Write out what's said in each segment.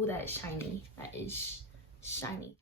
Oh, that is shiny. That is shiny.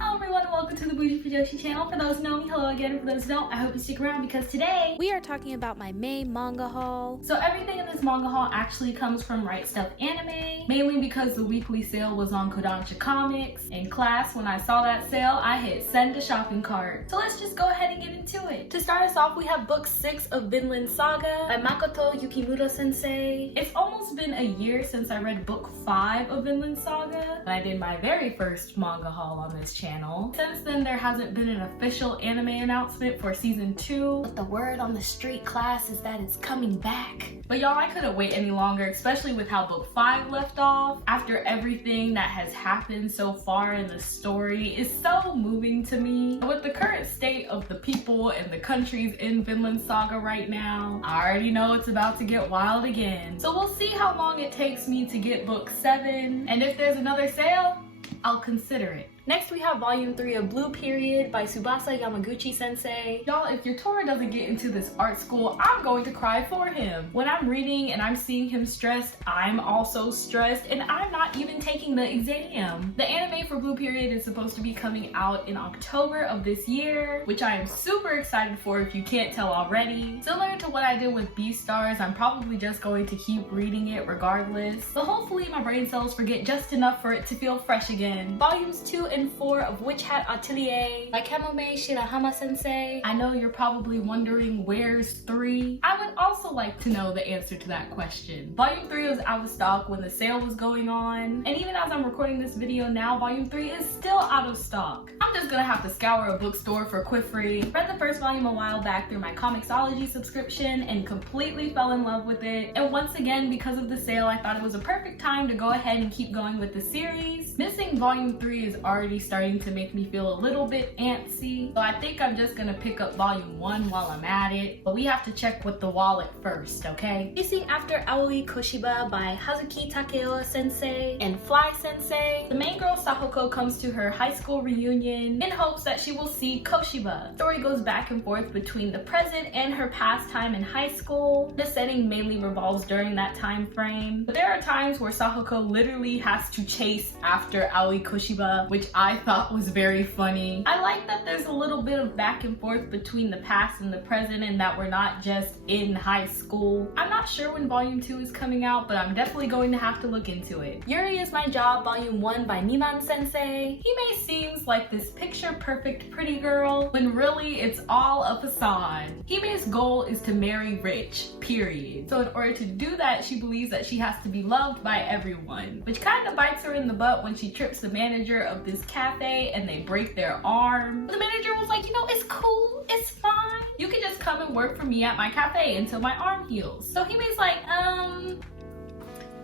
Hello everyone and welcome to the Bougie Fujoshi channel. For those who know me, hello again. And for those who don't, I hope you stick around because today we are talking about my May manga haul. So everything in this manga haul actually comes from Right Stuf Anime, mainly because the weekly sale was on Kodansha Comics. In class, when I saw that sale, I hit send to shopping cart. So let's just go ahead and get into it. To start us off, we have book 6 of Vinland Saga by Makoto Yukimura Sensei. It's almost been a year since I read book 5 of Vinland Saga, and I did my very first manga haul on this channel. Since then, there hasn't been an official anime announcement for season 2, but the word on the street class is that it's coming back. But y'all, I couldn't wait any longer, especially with how book 5 left off. After everything that has happened so far in the story is so moving to me. With the current state of the people and the countries in Vinland Saga right now, I already know it's about to get wild again. So we'll see how long it takes me to get book 7, and if there's another sale, I'll consider it. Next, we have volume 3 of Blue Period by Tsubasa Yamaguchi Sensei. Y'all, if your Tora doesn't get into this art school, I'm going to cry for him. When I'm reading and I'm seeing him stressed, I'm also stressed, and I'm not even taking the exam. The anime for Blue Period is supposed to be coming out in October of this year, which I am super excited for if you can't tell already. Similar to what I did with Beastars, I'm probably just going to keep reading it regardless. But hopefully my brain cells forget just enough for it to feel fresh again. Volumes 2 and 4 of Witch Hat Atelier by Kamome Shirahama Sensei. I know you're probably wondering where's 3. I would also like to know the answer to that question. Volume 3 was out of stock when the sale was going on, and even as I'm recording this video now, Volume 3 is still out of stock. I'm just gonna have to scour a bookstore for Quifree. Read the first volume a while back through my Comixology subscription and completely fell in love with it. And once again, because of the sale, I thought it was a perfect time to go ahead and keep going with the series. Missing Volume 3 is already starting to make me feel a little bit antsy, so I think I'm just gonna pick up volume 1 while I'm at it, but we have to check with the wallet first, okay? Chasing After Aoi Koshiba by Hazuki Takeoa Sensei and Fly Sensei. The main girl Sahoko comes to her high school reunion in hopes that she will see Koshiba. The story goes back and forth between the present and her past time in high school. The setting mainly revolves during that time frame, but there are times where Sahoko literally has to chase after Aoi Koshiba, which I thought was very funny. I like that there's a little bit of back and forth between the past and the present and that we're not just in high school. I'm not sure when volume 2 is coming out, but I'm definitely going to have to look into it. Yuri Is My Job volume 1 by Niman Sensei. Hime seems like this picture perfect pretty girl when really it's all a facade. Hime's goal is to marry rich, period. So in order to do that, she believes that she has to be loved by everyone, which kind of bites her in the butt when she trips the manager of this cafe and they break their arm. The manager was like, you know, it's cool, it's fine. You can just come and work for me at my cafe until my arm heals. So Hime's like,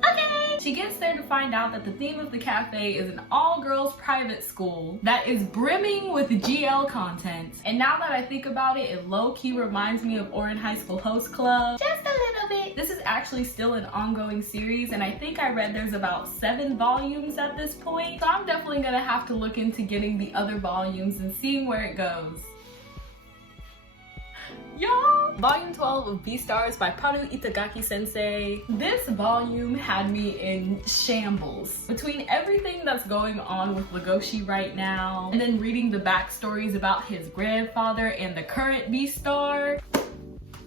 okay. She gets there to find out that the theme of the cafe is an all-girls private school that is brimming with GL content. And now that I think about it, it low-key reminds me of Ouran High School Host Club. Just a little bit. This is actually still an ongoing series, and I think I read there's about 7 volumes at this point. So I'm definitely gonna have to look into getting the other volumes and seeing where it goes. Y'all! Volume 12 of Beastars by Paru Itagaki Sensei. This volume had me in shambles. Between everything that's going on with Legoshi right now, and then reading the backstories about his grandfather and the current Beastar.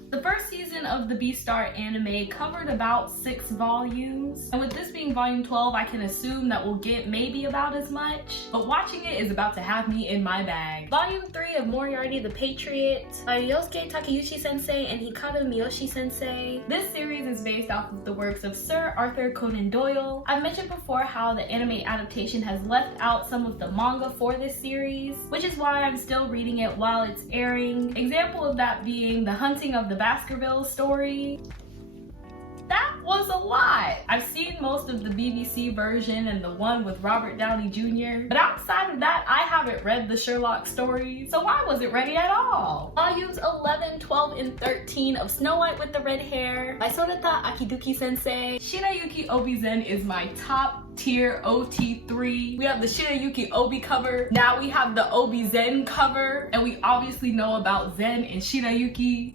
The first season of the Beastar anime covered about 6 volumes, and with this being volume 12, I can assume that we'll get maybe about as much, but watching it is about to have me in my bag. Volume 3 of Moriarty the Patriot by Ryosuke Takeuchi Sensei and Hikaru Miyoshi Sensei. This series is based off of the works of Sir Arthur Conan Doyle. I've mentioned before how the anime adaptation has left out some of the manga for this series, which is why I'm still reading it while it's airing. Example of that being The Hunting of the Baskerville story. That was a lot. I've seen most of the BBC version and the one with Robert Downey Jr., but outside of that, I haven't read the Sherlock stories, so I wasn't ready at all. Volumes 11, 12, and 13 of Snow White with the Red Hair by Sorata Akiduki Sensei. Shirayuki Obi-Zen is my top tier OT3. We have the Shirayuki Obi cover, now we have the Obi-Zen cover, and we obviously know about Zen and Shirayuki.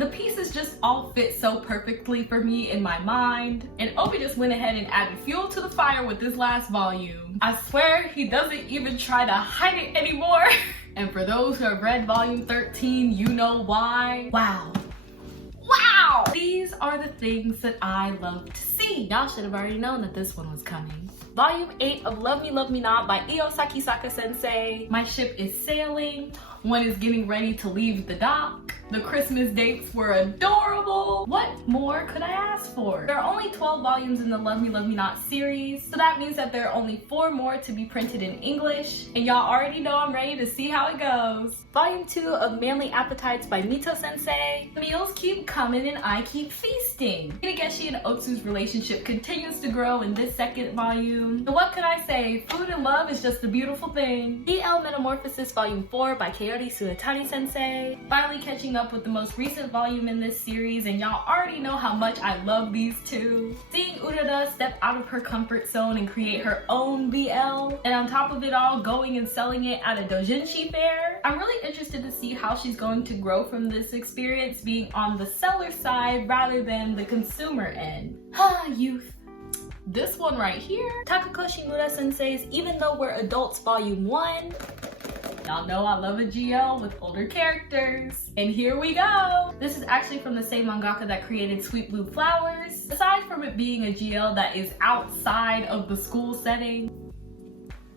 The pieces just all fit so perfectly for me in my mind, and Obi just went ahead and added fuel to the fire with this last volume. I swear he doesn't even try to hide it anymore. And for those who have read volume 13, you know why. Wow. Wow! These are the things that I love to see. Y'all should have already known that this one was coming. Volume 8 of Love Me Not by Io Sakisaka Sensei. My ship is sailing. One is getting ready to leave the dock. The Christmas dates were adorable. What more could I ask for? There are only 12 volumes in the Love Me Not series, so that means that there are only 4 more to be printed in English, and y'all already know I'm ready to see how it goes. Volume 2 of Manly Appetites by Mito Sensei. The meals keep coming and I keep feasting. Hinageshi and Otsu's relationship continues to grow in this second volume. So what can I say? Food and love is just a beautiful thing. DL Metamorphosis Volume 4 by Kaori Suetani Sensei. Finally catching up with the most recent volume in this series, and y'all already know how much I love these two. Seeing Urara step out of her comfort zone and create her own BL, and on top of it all, going and selling it at a doujinshi fair. I'm really interested to see how she's going to grow from this experience, being on the seller side rather than the consumer end. Youth. This one right here, Takako Shimura Sensei's Even Though We're Adults Volume 1. Y'all know I love a GL with older characters. And here we go! This is actually from the same mangaka that created Sweet Blue Flowers. Aside from it being a GL that is outside of the school setting,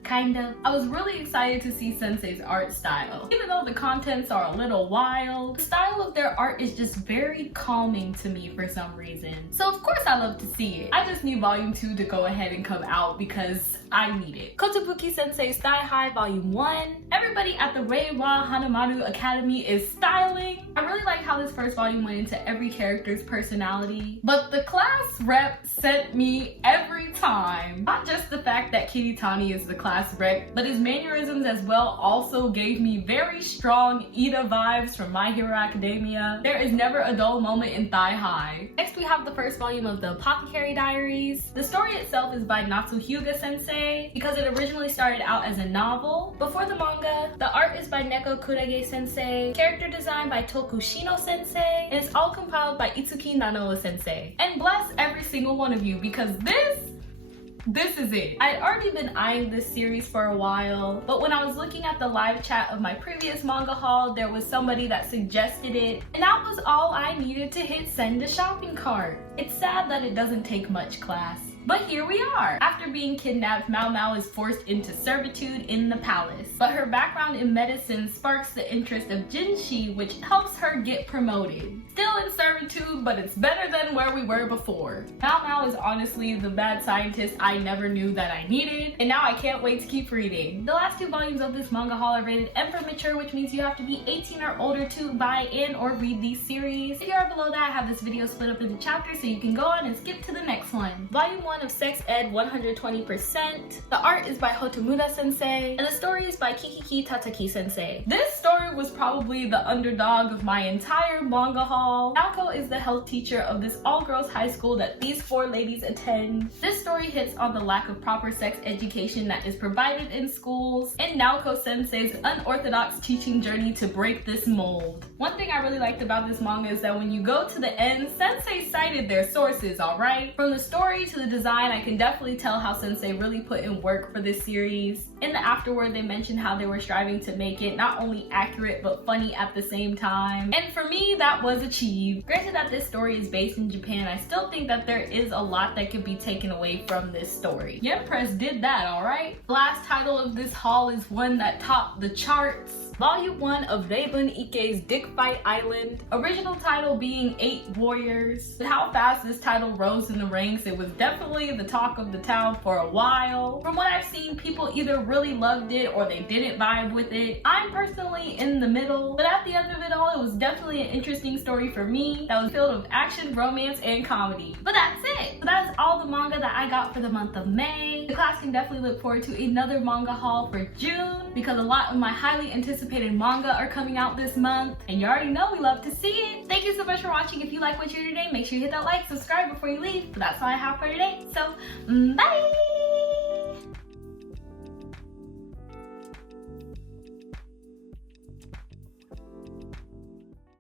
kinda. I was really excited to see Sensei's art style. Even though the contents are a little wild, the style of their art is just very calming to me for some reason. So of course I love to see it. I just need volume 2 to go ahead and come out because I need it. Kotobuki Sensei's Sky High Volume 1. Everybody at the Reiwa Hanamaru Academy is styling. I really like how this first volume went into every character's personality, but the class rep sent me every time. Not just the fact that Kiritani is the class rep, but his mannerisms as well also gave me very strong Ida vibes from My Hero Academia. There is never a dull moment in Thigh High. Next we have the first volume of the Apothecary Diaries. The story itself is by Natsuhyuga Sensei because it originally started out as a novel. Before the manga, the art is by Neko Kurage Sensei, character design by Tokushino Sensei, and it's all compiled by Itsuki Nanoa Sensei. And bless every single one of you because this is it. I'd already been eyeing this series for a while, but when I was looking at the live chat of my previous manga haul, there was somebody that suggested it, and that was all I needed to hit send to shopping cart. It's sad that it doesn't take much, class. But here we are. After being kidnapped, Mao Mao is forced into servitude in the palace. But her background in medicine sparks the interest of Jinshi, which helps her get promoted. Still in servitude, but it's better than where we were before. Mao Mao is honestly the mad scientist I never knew that I needed, and now I can't wait to keep reading. The last 2 volumes of this manga haul are rated M for mature, which means you have to be 18 or older to buy in or read these series. If you are below that, I have this video split up into chapters so you can go on and skip to the next one. Volume 1 of Sex Ed 120%. The art is by Hotomura Sensei, and the story is by Kikiki Tataki Sensei. This story was probably the underdog of my entire manga haul. Naoko is the health teacher of this all-girls high school that these 4 ladies attend. This story hits on the lack of proper sex education that is provided in schools, and Naoko Sensei's unorthodox teaching journey to break this mold. One thing I really liked about this manga is that when you go to the end, Sensei cited their sources, alright? From the story to the design, I can definitely tell how Sensei really put in work for this series. In the afterword, they mentioned how they were striving to make it not only accurate but funny at the same time. And for me, that was achieved. Granted that this story is based in Japan, I still think that there is a lot that could be taken away from this story. Yen Press did that, alright? The last title of this haul is one that topped the charts. Volume 1 of Reibun Ike's Dick Fight Island. Original title being 8 Warriors. But how fast this title rose in the ranks, it was definitely the talk of the town for a while. From what I've seen, people either really loved it or they didn't vibe with it. I'm personally in the middle, but at the end of it all, it was definitely an interesting story for me that was filled with action, romance, and comedy. But that's it! So that's all the manga that I got for the month of May. The class can definitely look forward to another manga haul for June because a lot of my highly anticipated manga are coming out this month, and you already know we love to see it. Thank you so much for watching. If you like what you heard today, make sure you hit that like, subscribe before you leave. But that's all I have for today, so bye!